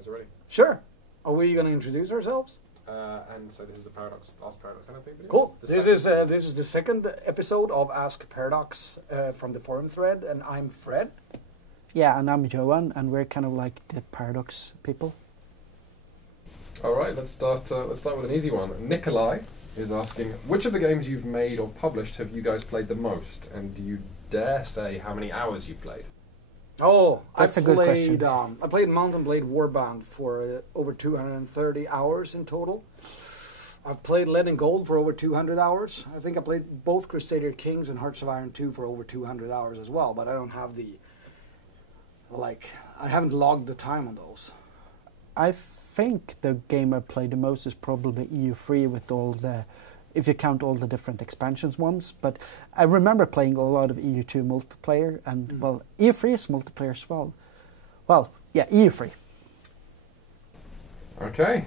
guys are ready. Sure. Are we going to introduce ourselves? And so this is the Paradox, Ask Paradox, I don't think. Cool. This is the second episode of Ask Paradox from the forum thread, and I'm Fred. Yeah, and I'm Johan, and we're kind of like the Paradox people. All right, let's start with an easy one. Nikolai is asking, which of the games you've made or published have you guys played the most, and do you dare say how many hours you've played? Oh, that's a good question. I played Mount&Blade Warband for over 230 hours in total. I've played Lead and Gold for over 200 hours. I think I played both Crusader Kings and Hearts of Iron 2 for over 200 hours as well, but I don't have I haven't logged the time on those. I think the game I played the most is probably EU3 with all the, if you count all the different expansions ones, but I remember playing a lot of EU2 multiplayer, and well, EU3 is multiplayer as well. Well, yeah, EU3. Okay.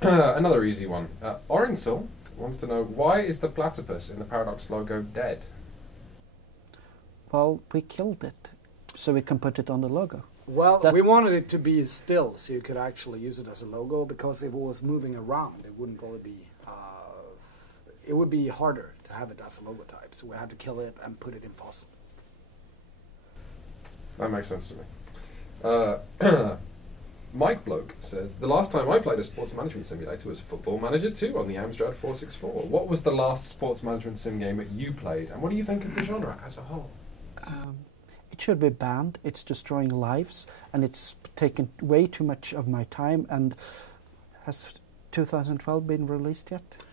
Another easy one. Orensil wants to know, why is the platypus in the Paradox logo dead? Well, we killed it, so we can put it on the logo. Well, we wanted it to be still, so you could actually use it as a logo, because if it was moving around, it wouldn't really be... it would be harder to have it as a logo type, so we had to kill it and put it in fossil. That makes sense to me. Mike Bloke says, the last time I played a sports management simulator was Football Manager 2 on the Amstrad 464. What was the last sports management sim game that you played, and what do you think of the genre as a whole? It should be banned. It's destroying lives, and it's taken way too much of my time. And has 2012 been released yet?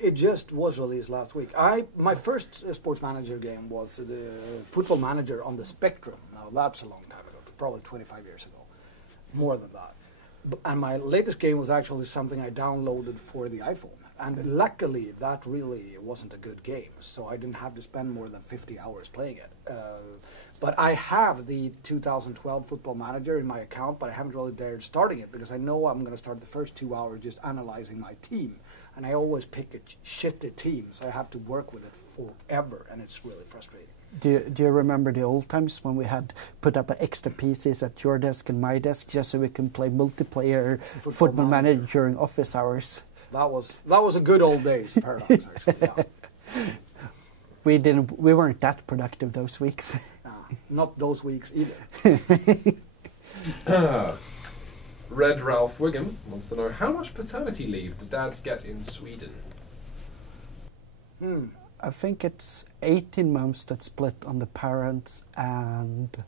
It just was released last week. My first sports manager game was the Football Manager on the Spectrum. Now that's a long time ago, probably 25 years ago, more than that. And my latest game was actually something I downloaded for the iPhone. And luckily, that really wasn't a good game, so I didn't have to spend more than 50 hours playing it. But I have the 2012 Football Manager in my account, but I haven't really dared starting it, because I know I'm going to start the first 2 hours just analyzing my team. And I always pick a shitty team, so I have to work with it forever, and it's really frustrating. Do you remember the old times when we had put up extra PCs at your desk and my desk just so we can play multiplayer football manager during office hours? That was a good old days, Paradox, actually. Yeah. We weren't that productive those weeks. Not those weeks either. Red Ralph Wiggum wants to know, how much paternity leave do dads get in Sweden? I think it's 18 months that's split on the parents, and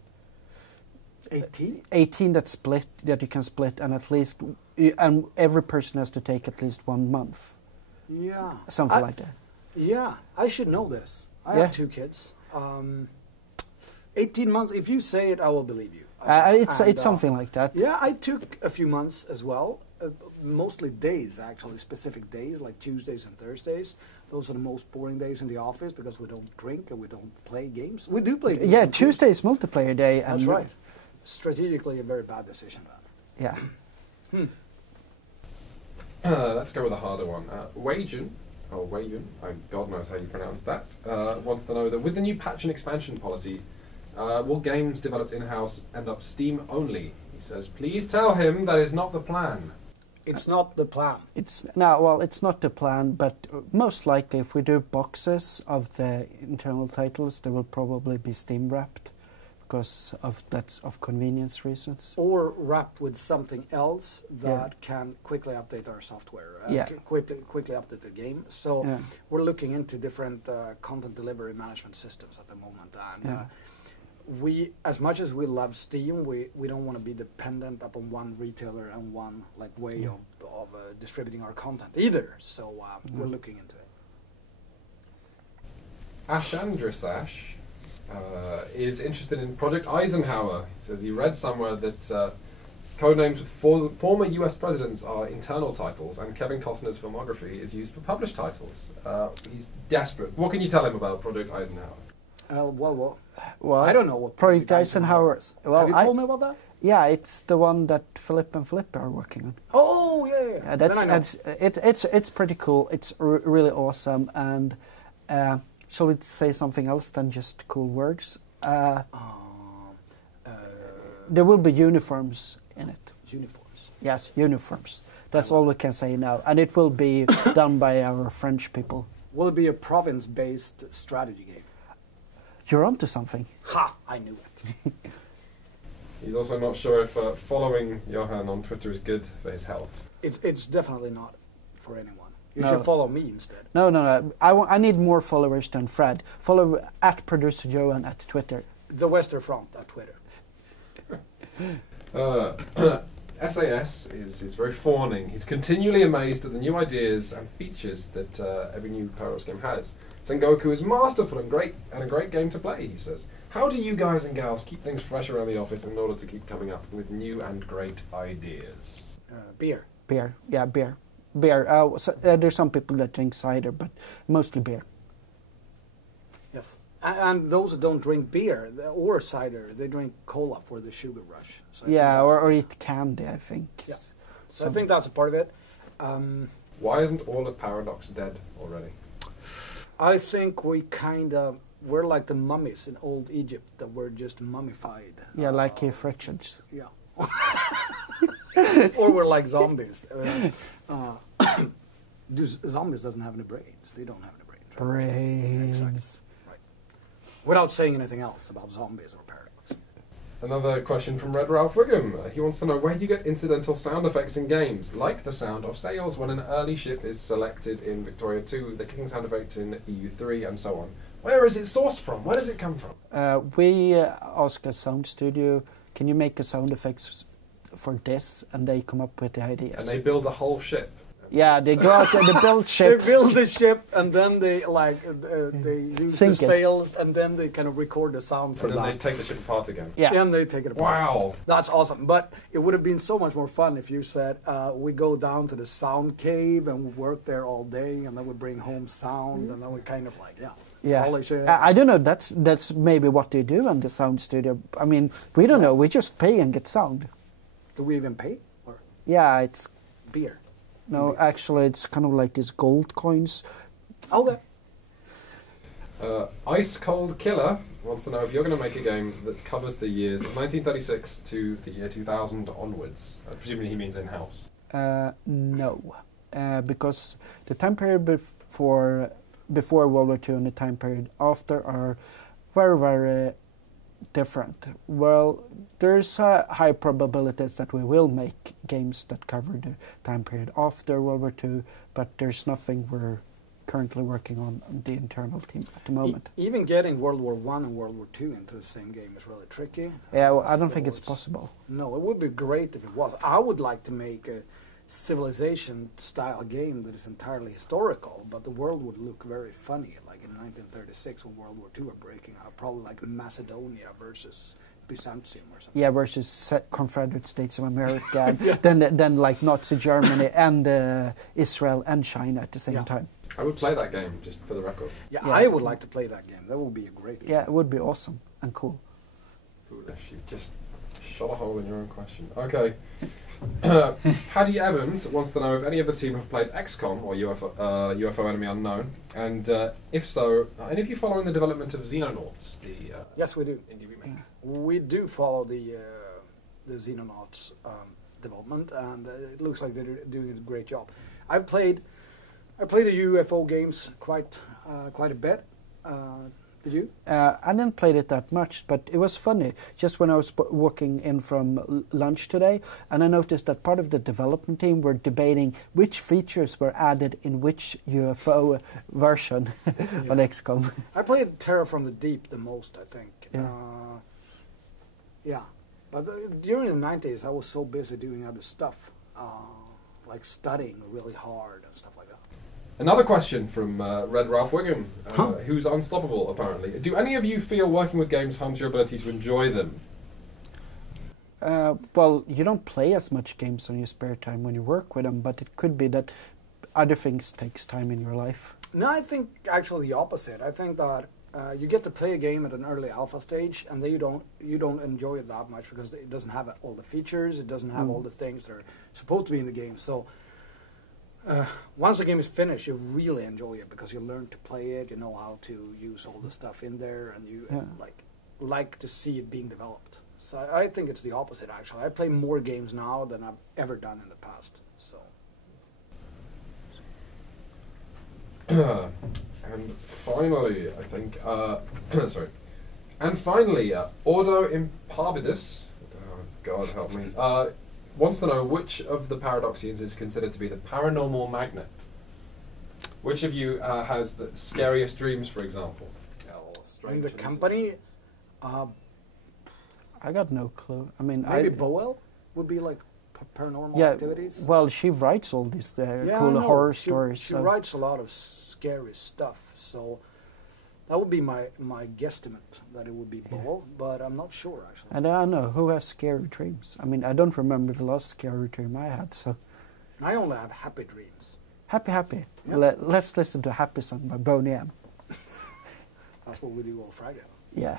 18 that's split, that you can split, and at least, and every person has to take at least 1 month. Yeah. Something like that. Yeah, I should know this. I have 2 kids. 18 months, if you say it, I will believe you. It's something like that. Yeah, I took a few months as well. Mostly days, actually, specific days, like Tuesdays and Thursdays. Those are the most boring days in the office, because we don't drink and we don't play games. We do play games. Yeah, Tuesday is multiplayer day. And that's right. Strategically, a very bad decision. Yeah. Let's go with a harder one. Wajun, God knows how you pronounce that, wants to know that with the new patch and expansion policy, will games developed in-house end up Steam only? He says, please tell him that is not the plan. It's not the plan. It's not the plan, but most likely if we do boxes of the internal titles, they will probably be Steam wrapped, because of convenience reasons. Or wrapped with something else that can quickly update our software, quickly update the game. So we're looking into different content delivery management systems at the moment. And we, as much as we love Steam, we don't want to be dependent upon one retailer and one way of distributing our content either. So we're looking into it. Ashandrasash is interested in Project Eisenhower. He says he read somewhere that codenames with former US presidents are internal titles, and Kevin Costner's filmography is used for published titles. He's desperate. What can you tell him about Project Eisenhower? Well, I don't know what Project Eisenhower is. Well, have you told me about that? Yeah, it's the one that Philip and Flip are working on. Oh, yeah. It's pretty cool. It's really awesome. And shall we say something else than just cool words? There will be uniforms in it. Uniforms. Yes, uniforms. That's all we can say now. And it will be done by our French people. Will it be a province-based strategy game? You're onto something. Ha! I knew it. He's also not sure if following Johan on Twitter is good for his health. It's definitely not for anyone. You No. should follow me instead. No. I need more followers than Fred. Follow at Producer Johan at Twitter. The Western Front at Twitter. SAS is very fawning. He's continually amazed at the new ideas and features that every new Paradox game has. Sengoku is masterful and a great game to play, he says. How do you guys and gals keep things fresh around the office in order to keep coming up with new and great ideas? Beer. Beer. Yeah, beer. Beer. There's some people that drink cider, but mostly beer. Yes. And those that don't drink beer or cider, they drink cola for the sugar rush. So I think that- or eat candy, I think. Yeah. So I think that's a part of it. Why isn't all of Paradox dead already? I think we're like the mummies in old Egypt that were just mummified. Yeah, like Keith Richards. Yeah. Or we're like zombies. Zombies doesn't have any brains. They don't have any brains. Right? Brains. Exactly. Right. Without saying anything else about zombies or Paradox. Another question from Red Ralph Wiggum. He wants to know, where do you get incidental sound effects in games, like the sound of sails when an early ship is selected in Victoria 2, the kicking sound effect in EU3, and so on? Where is it sourced from? Where does it come from? We ask a sound studio, can you make a sound effects for this? And they come up with the ideas. And they build a whole ship. Yeah, they go out there, they build They ships. build the ship and then they they use Sink the it. sails and then they kind of record the sound for And then they that. take the ship apart again. Yeah. And they take it apart. Wow. That's awesome. But it would have been so much more fun if you said, we go down to the sound cave and we work there all day and then we bring home sound and then we kind of like, polish it. I don't know, that's maybe what they do in the sound studio. I mean, we don't know, we just pay and get sound. Do we even pay? Or Yeah, it's... beer? No, actually, it's kind of like these gold coins. Okay. Ice Cold Killer wants to know if you're going to make a game that covers the years 1936 to the year 2000 onwards. Presumably he means in-house. No, because the time period before World War II and the time period after are very, very different. Well, there's a high probability that we will make games that cover the time period after World War II, but there's nothing we're currently working on the internal team at the moment. Even getting World War I and World War II into the same game is really tricky. Yeah, well, I don't So think it's possible. No, it would be great if it was. I would like to make a civilization-style game that is entirely historical, but the world would look very funny, like in 1936 when World War II were breaking out, probably like Macedonia versus Byzantium or something. Yeah, versus Confederate States of America, then like Nazi Germany and Israel and China at the same time. I would play that game, just for the record. Yeah, Yeah. I would like to play that game. That would be a great game. Yeah, it would be awesome and cool. Foolish, you've just shot a hole in your own question. Okay. Paddy Evans wants to know if any of the team have played XCOM or UFO Enemy Unknown, and if so, are any of you following the development of Xenonauts, the Yes, we do. indie remake? We do follow the Xenonauts development, and it looks like they're doing a great job. I played the UFO games quite a bit. Did you? I didn't play it that much, but it was funny. Just when I was walking in from lunch today, and I noticed that part of the development team were debating which features were added in which UFO version on XCOM. I played Terror from the Deep the most, I think. Yeah. But during the 90s, I was so busy doing other stuff, like studying really hard and stuff like that. Another question from Red Ralph Wiggum, who's unstoppable, apparently. Do any of you feel working with games harms your ability to enjoy them? Well, you don't play as much games on your spare time when you work with them, but it could be that other things takes time in your life. No, I think actually the opposite. I think that you get to play a game at an early alpha stage, and then you don't enjoy it that much because it doesn't have all the features, it doesn't have all the things that are supposed to be in the game. So once the game is finished, you really enjoy it because you learn to play it, you know how to use all the stuff in there, and you like to see it being developed. So I think it's the opposite, actually. I play more games now than I've ever done in the past. So. And finally, I think, sorry. And finally, Ordo Impavidus, oh, God help me, wants to know which of the Paradoxians is considered to be the paranormal magnet. Which of you has the scariest dreams, for example? In the company, I got no clue. I mean, maybe Boel would be like paranormal yeah, activities. well, she writes all these Yeah, cool I know. horror She stories. So. writes a lot of scary stuff, so that would be my guesstimate that it would be Boel, but I'm not sure actually. And I know who has scary dreams. I mean, I don't remember the last scary dream I had. So I only have happy dreams. happy. Yep. Let's listen to "Happy Song" by Boney M. That's what we do on Friday. Yeah.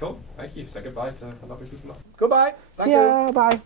Cool, thank you. Say goodbye to the lovely people. Goodbye. Thank See you. ya. Bye.